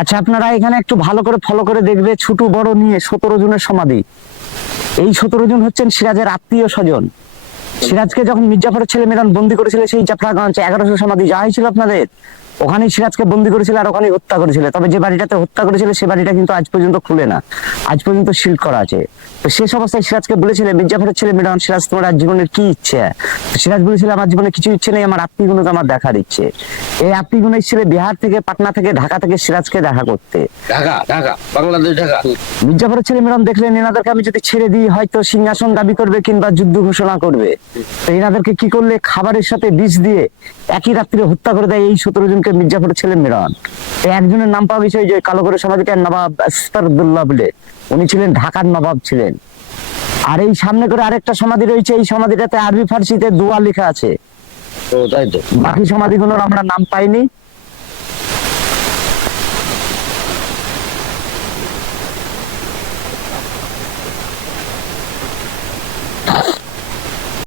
আচ্ছা, আপনারা এখানে একটু ভালো করে ফলো করে দেখবে, ছোট বড় নিয়ে 17 জনের সমাধি। এই 17 জন হচ্ছেন সিরাজের আত্মীয় স্বজন। সিরাজকে যখন মির্জাফরের ছেলে মিরান বন্দি করেছিল সেই জাফরাগঞ্জ 1100 সমাধি যা হয়েছিল আপনাদের, ওখানেই সিরাজকে বন্দি করেছিল আর ওখানেই হত্যা করেছিল। তবে যে বাড়িটাতে হত্যা করেছিল সে বাড়িটা কিন্তু আজ পর্যন্ত খুলে না, আজ পর্যন্ত সিল করা আছে। তো শেষ অবস্থায় সিরাজকে বলেছিল মির্জাফরের ছেলে মিরান, সিরাজ তোমার আজ জীবনের কি ইচ্ছে? সিরাজ বলেছিল আমার জীবনে কিছু ইচ্ছে নেই, আমার আত্মীয়গুলোকে আমার দেখার ইচ্ছে। এই আত্মীয়গুলো এসেছিল বিহার থেকে, পাটনা থেকে, ঢাকা থেকে সিরাজকে দেখা করতে। ঢাকা ঢাকা বাংলাদেশ ঢাকা। মির্জাফরের ছেলে মিরান দেখলেন এনাদেরকে আমি যদি ছেড়ে দিই হয়তো সিংহাসন দাবি করবে কিংবা যুদ্ধ ঘোষণা করবে। তো এনাদেরকে কি করলে খাবারের সাথে বিষ দিয়ে একই রাত্রে হত্যা করে দেয় এই 17 জনকে মির্জাফরের ছেলে মিরান। একজনের নাম পাওয়া গেছে ওই যে কালো করে সমাধিটা নবাব আসফারুদ্দৌলা বলে, উনি ছিলেন ঢাকার নবাব ছিলেন। আর এই সামনে করে আরেকটা সমাধি রয়েছে, এই সমাধিটাতে আরবি ফার্সিতে দোয়া লেখা আছে। ও তাই তো। বাকি সমাধিগুলোর আমরা নাম পাইনি।